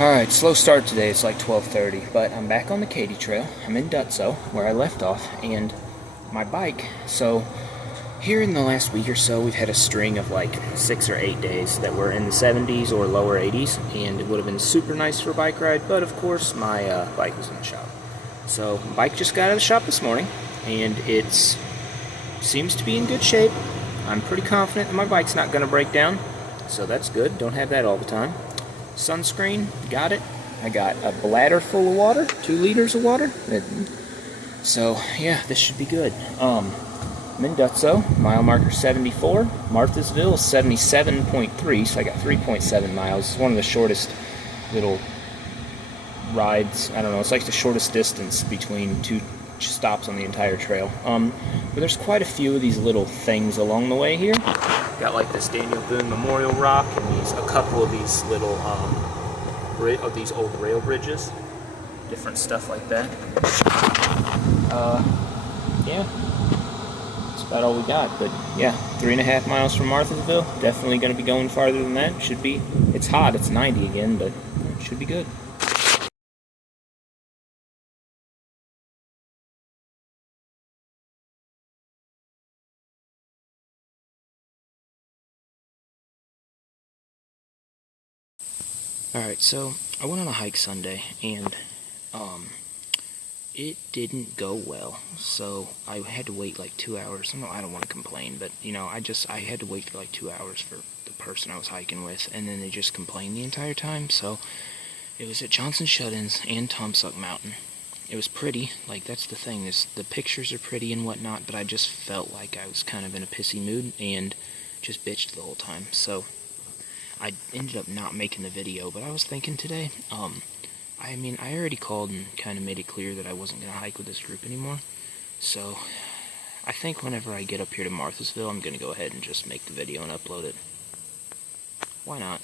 Alright, slow start today. It's like 12:30, but I'm back on the Katy trail. I'm in Dutzow, where I left off, and my bike. So, here in the last week or so, we've had a string of like 6 or 8 days that were in the 70s or lower 80s, and it would have been super nice for a bike ride, but of course, my bike was in the shop. So, my bike just got out of the shop this morning, and it seems to be in good shape. I'm pretty confident that my bike's not going to break down, so that's good. Don't have that all the time. Sunscreen, got it. I got a bladder full of water, 2 liters of water. So yeah, this should be good. I'm in Dutzow, mile marker 74. Marthasville is 77.3, so I got 3.7 miles. It's one of the shortest little rides. I don't know, it's like the shortest distance between 2 stops on the entire trail. But there's quite a few of these little things along the way here. Got like this Daniel Boone Memorial Rock and a couple of these little these old rail bridges, different stuff like that. Yeah, that's about all we got. But yeah, 3.5 miles from Marthasville. Definitely going to be going farther than that. Should be. It's hot. It's 90 again, but it should be good. Alright, so I went on a hike Sunday, and it didn't go well. So I had to wait like 2 hours. No, I don't want to complain, but I had to wait for like 2 hours for the person I was hiking with, and then they just complained the entire time. So it was at Johnson Shut-ins and Tom Suck Mountain. It was pretty, like that's the thing, is the pictures are pretty and whatnot, but I just felt like I was kind of in a pissy mood and just bitched the whole time. So I ended up not making the video, but I was thinking today, I already called and kind of made it clear that I wasn't going to hike with this group anymore. So I think whenever I get up here to Marthasville, I'm going to go ahead and just make the video and upload it. Why not?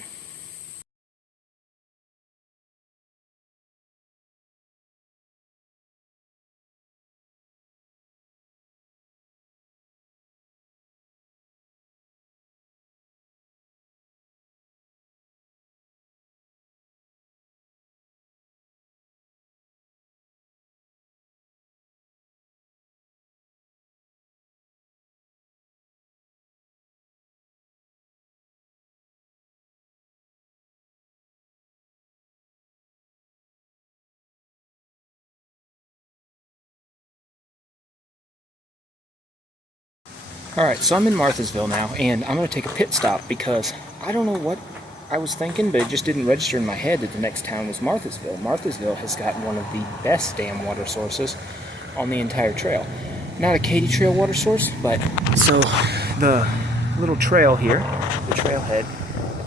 Alright, so I'm in Marthasville now, and I'm going to take a pit stop because I don't know what I was thinking, but it just didn't register in my head that the next town was Marthasville. Marthasville has got one of the best damn water sources on the entire trail. Not a Katy Trail water source, but so the little trail here, the trailhead,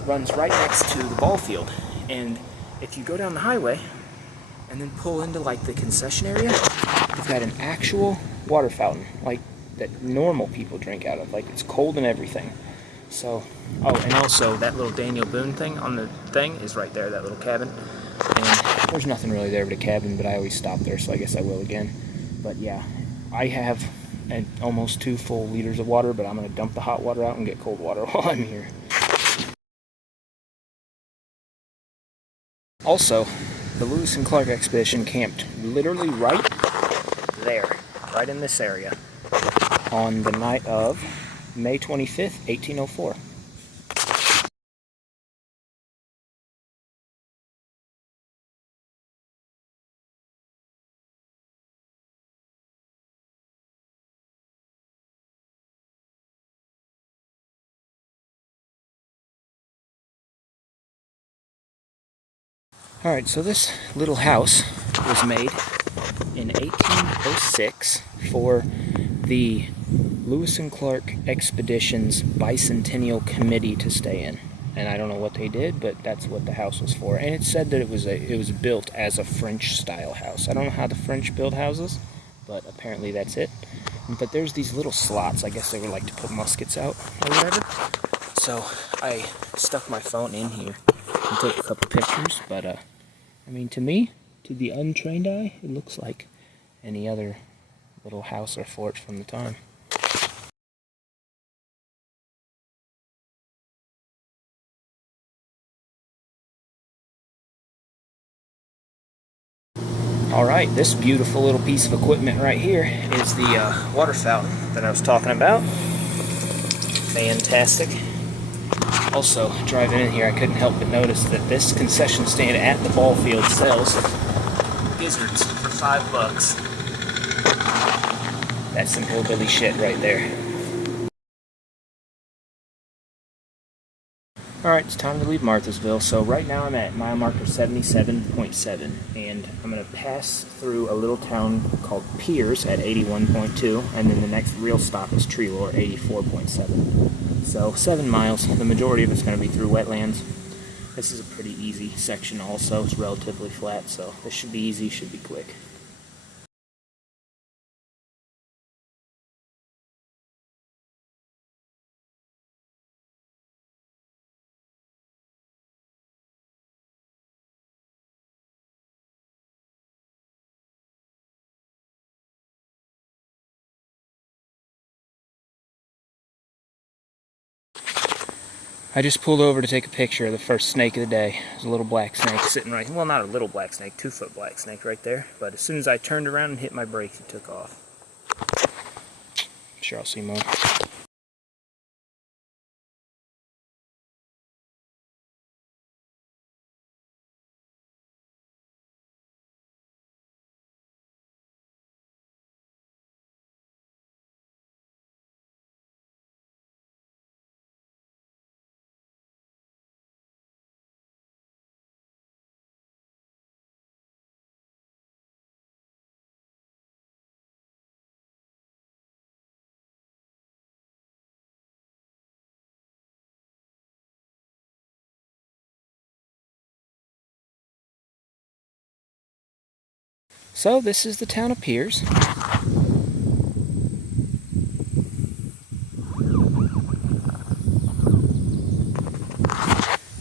runs right next to the ball field. And if you go down the highway and then pull into like the concession area, you've got an actual water fountain, like that normal people drink out of. Like, it's cold and everything. So, oh, and also that little Daniel Boone thing on the thing is right there, that little cabin. And there's nothing really there but a cabin, but I always stop there, so I guess I will again. But yeah, I have almost 2 full liters of water, but I'm going to dump the hot water out and get cold water while I'm here. Also, the Lewis and Clark expedition camped literally right there, right in this area, on the night of May 25th, 1804. Alright, so this little house was made in 1806 for the Lewis and Clark Expedition's Bicentennial Committee to stay in. And I don't know what they did, but that's what the house was for. And it said that it was built as a French-style house. I don't know how the French build houses, but apparently that's it. But there's these little slots. I guess they were like to put muskets out or whatever. So I stuck my phone in here and took a couple pictures. But to me, to the untrained eye, it looks like any other little house or fort from the time. Alright, this beautiful little piece of equipment right here is the water fountain that I was talking about. Fantastic. Also, driving in here, I couldn't help but notice that this concession stand at the ball field sells gizzards for $5. That's some hillbilly shit right there. Alright, it's time to leave Marthasville. So right now I'm at mile marker 77.7, and I'm going to pass through a little town called Pierce at 81.2, and then the next real stop is Treelor, 84.7. So 7 miles. The majority of it's going to be through wetlands. This is a pretty easy section also. It's relatively flat, so this should be easy, should be quick. I just pulled over to take a picture of the first snake of the day. There's a little black snake sitting right, well, not a little black snake, 2-foot black snake right there. But as soon as I turned around and hit my brakes, he took off. I'm sure I'll see more. So this is the town of Pierce.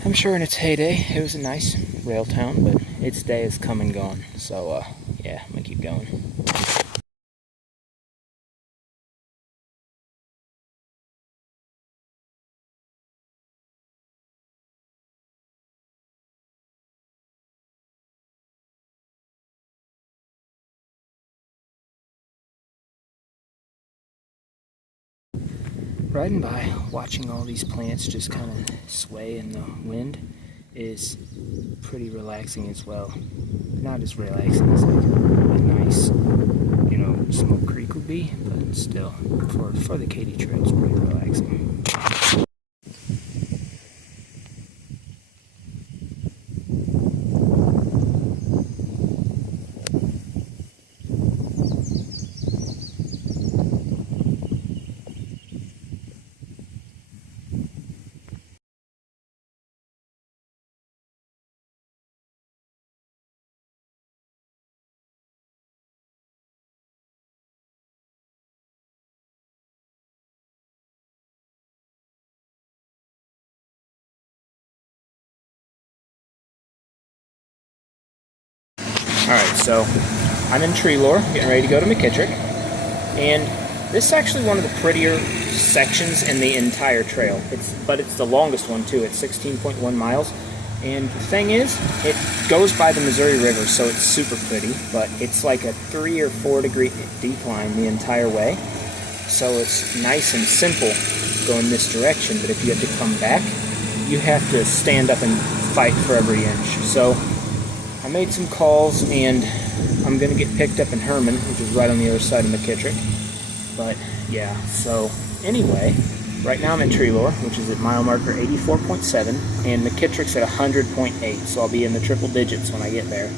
I'm sure in its heyday it was a nice rail town, but its day has come and gone. So yeah, I'm gonna keep going. Riding by, watching all these plants just kind of sway in the wind is pretty relaxing as well. Not as relaxing as like a nice, Smoke Creek would be, but still, for the Katy Trail, it's pretty relaxing. Alright, so I'm in Treelor, getting ready to go to McKittrick, and this is actually one of the prettier sections in the entire trail. But it's the longest one too. It's 16.1 miles, and the thing is, it goes by the Missouri River, so it's super pretty. But it's like a 3 or 4 degree decline the entire way, so it's nice and simple going this direction. But if you have to come back, you have to stand up and fight for every inch. So I made some calls, and I'm going to get picked up in Herman, which is right on the other side of McKittrick. But yeah, so anyway, right now I'm in Treelor, which is at mile marker 84.7, and McKittrick's at 100.8, so I'll be in the triple digits when I get there.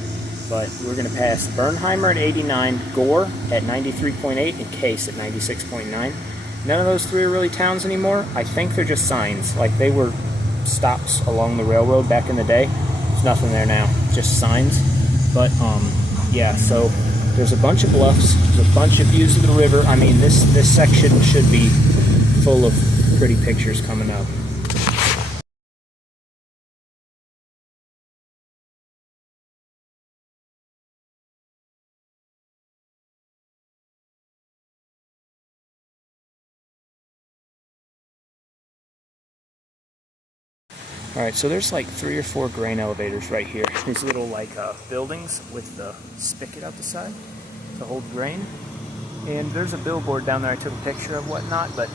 But we're going to pass Bernheimer at 89, Gore at 93.8, and Case at 96.9. None of those three are really towns anymore. I think they're just signs. Like, they were stops along the railroad back in the day. There's nothing there now, just signs. But yeah, so there's a bunch of bluffs, there's a bunch of views of the river. I mean, this section should be full of pretty pictures coming up. Alright, so there's like 3 or 4 grain elevators right here. These little like buildings with the spigot out the side to hold grain. And there's a billboard down there I took a picture of whatnot, but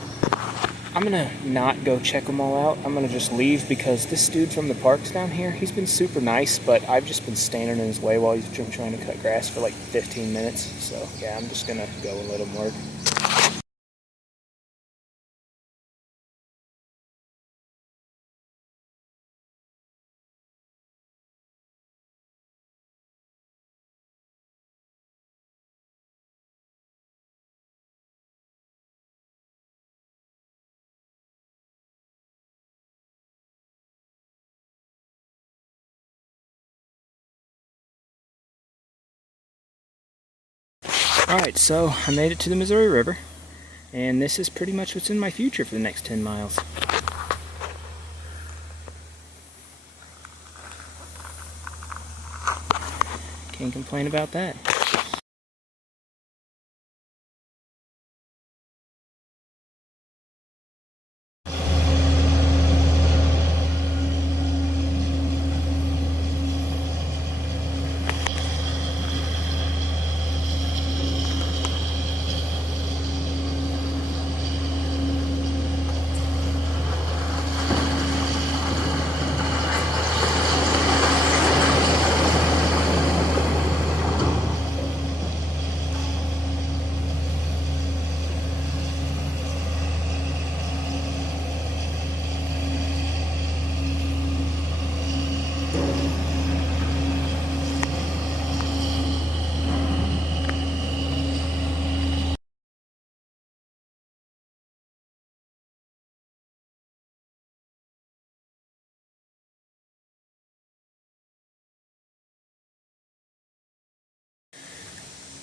I'm gonna not go check them all out. I'm gonna just leave because this dude from the parks down here, he's been super nice, but I've just been standing in his way while he's trying to cut grass for like 15 minutes. So yeah, I'm just gonna go and let him work. Alright, so I made it to the Missouri River, and this is pretty much what's in my future for the next 10 miles. Can't complain about that.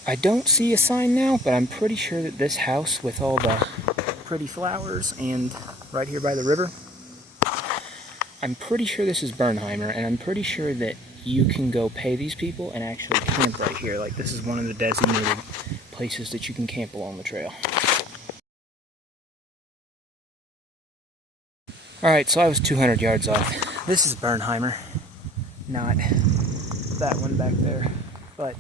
I don't see a sign now, but I'm pretty sure that this house with all the pretty flowers and right here by the river, I'm pretty sure this is Bernheimer, and I'm pretty sure that you can go pay these people and actually camp right here. Like, this is one of the designated places that you can camp along the trail. Alright, so I was 200 yards off. This is Bernheimer, not that one back there. But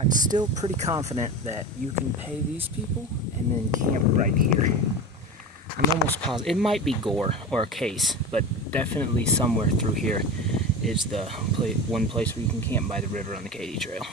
I'm still pretty confident that you can pay these people and then camp right here. I'm almost positive. It might be Gore or a Case, but definitely somewhere through here is the one place where you can camp by the river on the Katy Trail.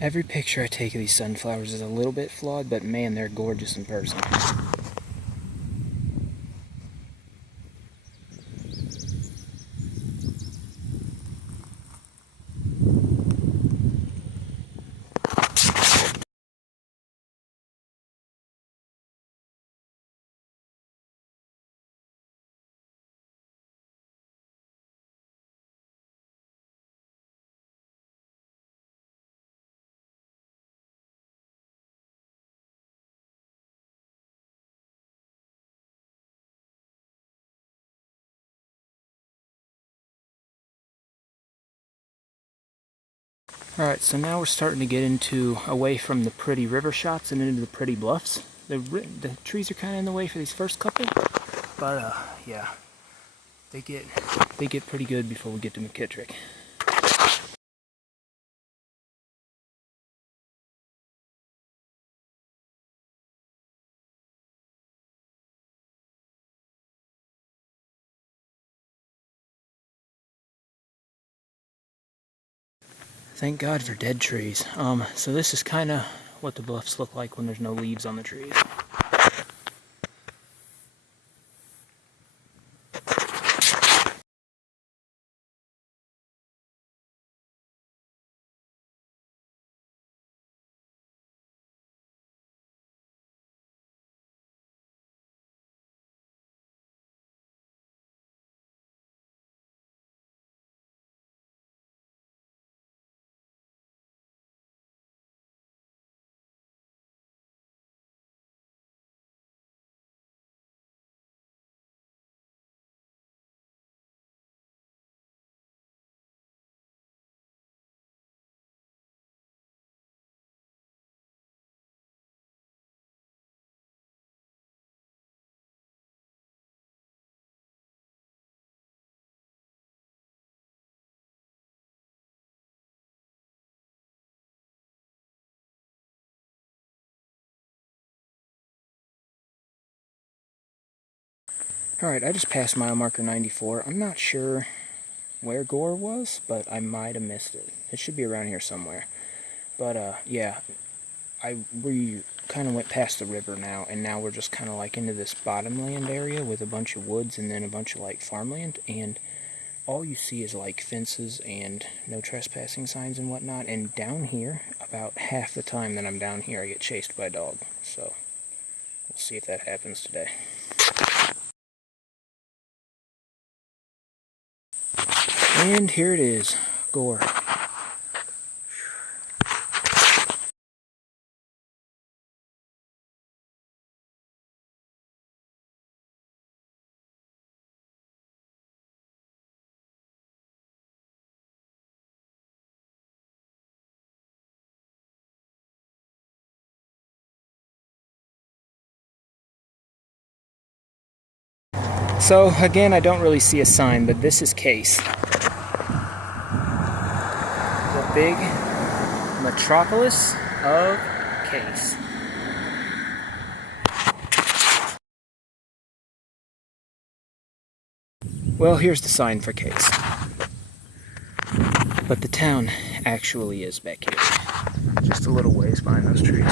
Every picture I take of these sunflowers is a little bit flawed, but man, they're gorgeous in person. Alright, so now we're starting to get into away from the pretty river shots and into the pretty bluffs. The trees are kind of in the way for these first couple, but yeah, they get pretty good before we get to McKittrick. Thank God for dead trees. So this is kind of what the bluffs look like when there's no leaves on the trees. Alright, I just passed mile marker 94. I'm not sure where Gore was, but I might have missed it. It should be around here somewhere. But, yeah, we kind of went past the river now, and now we're just kind of like into this bottomland area with a bunch of woods and then a bunch of like farmland, and all you see is like fences and no trespassing signs and whatnot. And down here, about half the time that I'm down here, I get chased by a dog. So we'll see if that happens today. And here it is, Gore. So again, I don't really see a sign, but this is Case. The big metropolis of Case. Well, here's the sign for Case. But the town actually is back here. Just a little ways behind those trees.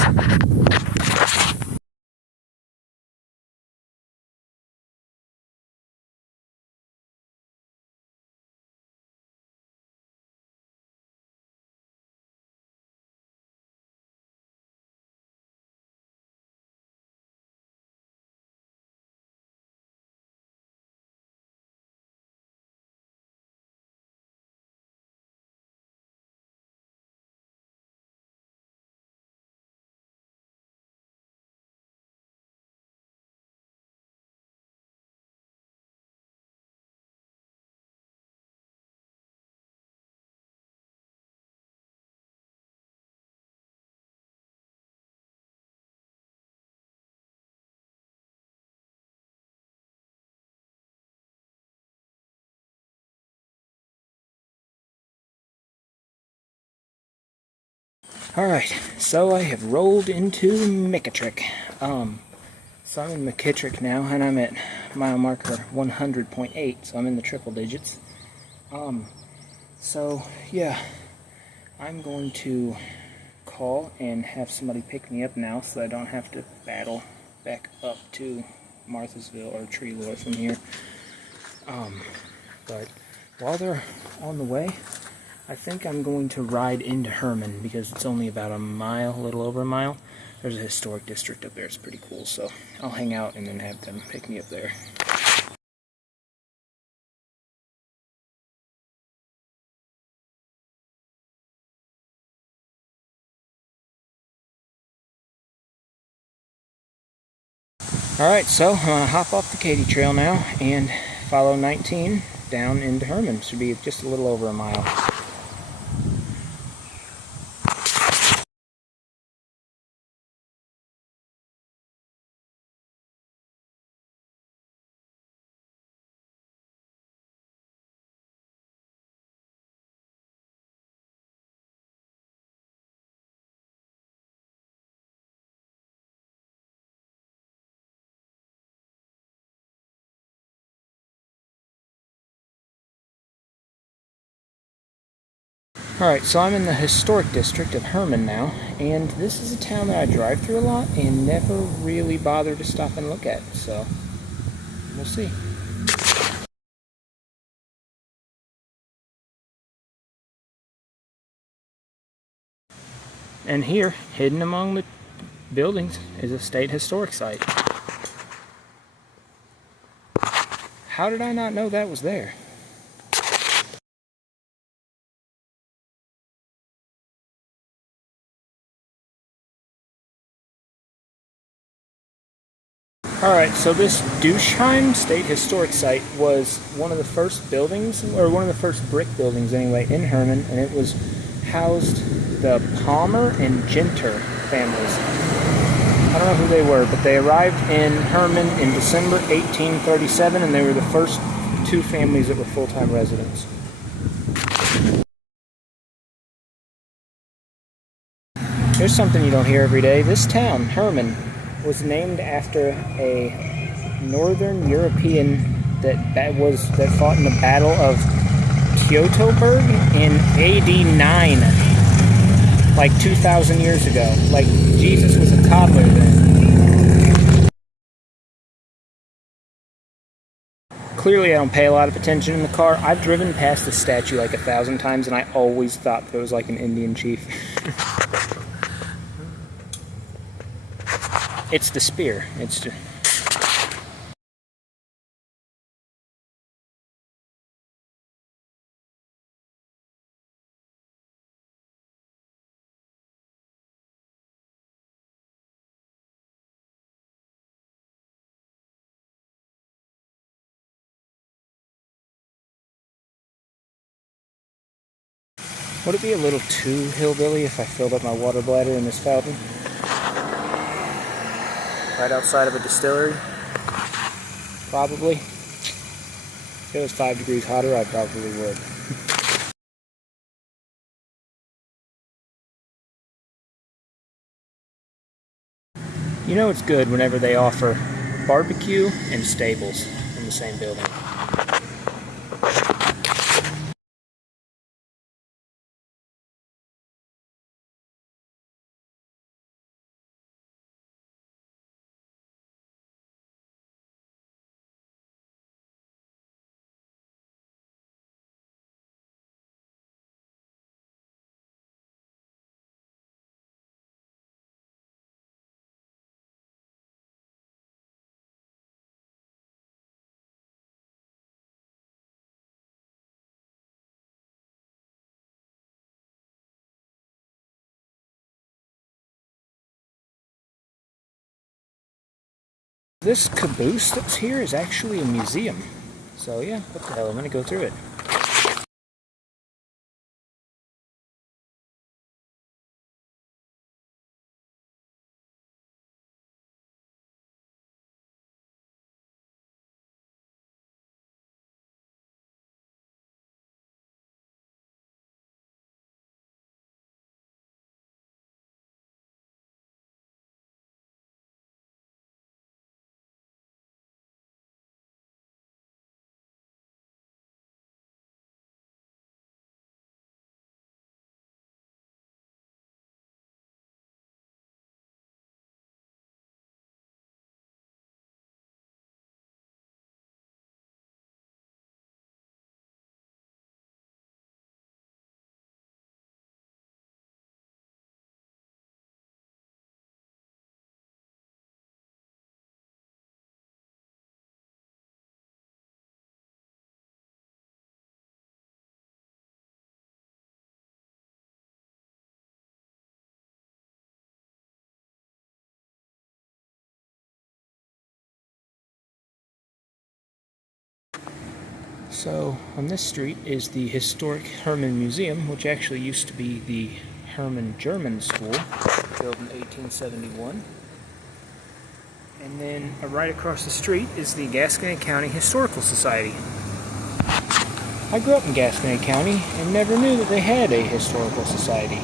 Alright, so I have rolled into McKittrick. So I'm in McKittrick now, and I'm at mile marker 100.8, so I'm in the triple digits. So yeah, I'm going to call and have somebody pick me up now so I don't have to battle back up to Marthasville or Treelore from here. But while they're on the way, I think I'm going to ride into Herman because it's only about a mile, a little over a mile. There's a historic district up there, it's pretty cool, so I'll hang out and then have them pick me up there. Alright, so I'm going to hop off the Katy Trail now and follow 19 down into Herman. Should be just a little over a mile. Alright, so I'm in the historic district of Herman now, and this is a town that I drive through a lot and never really bother to stop and look at, so we'll see. And here, hidden among the buildings, is a state historic site. How did I not know that was there? Alright, so this Dutzow State Historic Site was one of the first buildings, or one of the first brick buildings anyway, in Herman, and it was housed the Palmer and Genter families. I don't know who they were, but they arrived in Herman in December 1837, and they were the first two families that were full-time residents. Here's something you don't hear every day. This town, Herman, was named after a Northern European that fought in the Battle of Teutoburg in AD 9, like 2,000 years ago. Like, Jesus was a toddler then. Clearly I don't pay a lot of attention in the car. I've driven past the statue like 1,000 times, and I always thought that it was like an Indian chief. It's the spear. It's just... Would it be a little too hillbilly if I filled up my water bladder in this fountain? Right outside of a distillery? Probably. If it was 5 degrees hotter, I probably would. You know it's good whenever they offer barbecue and stables in the same building. This caboose that's here is actually a museum. So yeah, what the hell, I'm gonna go through it. So, on this street is the historic Hermann Museum, which actually used to be the Hermann German School, built in 1871. And then right across the street is the Gascony County Historical Society. I grew up in Gascony County and never knew that they had a historical society.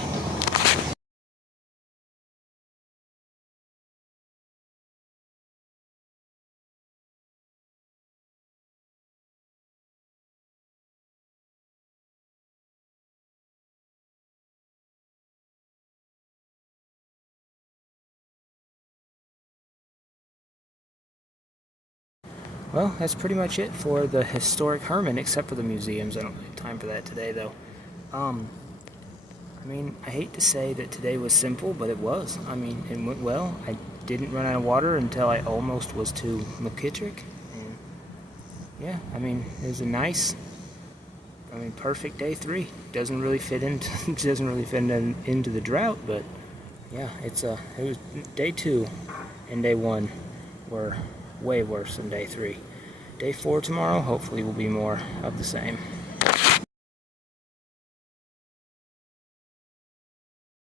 Well, that's pretty much it for the historic Hermann, except for the museums. I don't have time for that today, though. I mean, I hate to say that today was simple, but it was. I mean, it went well. I didn't run out of water until I almost was to McKittrick. And yeah, I mean, it was a nice, perfect day 3. Doesn't really fit into into the drought, but yeah, it was day 2 and day 1 were way worse than day 3. Day 4 tomorrow hopefully will be more of the same.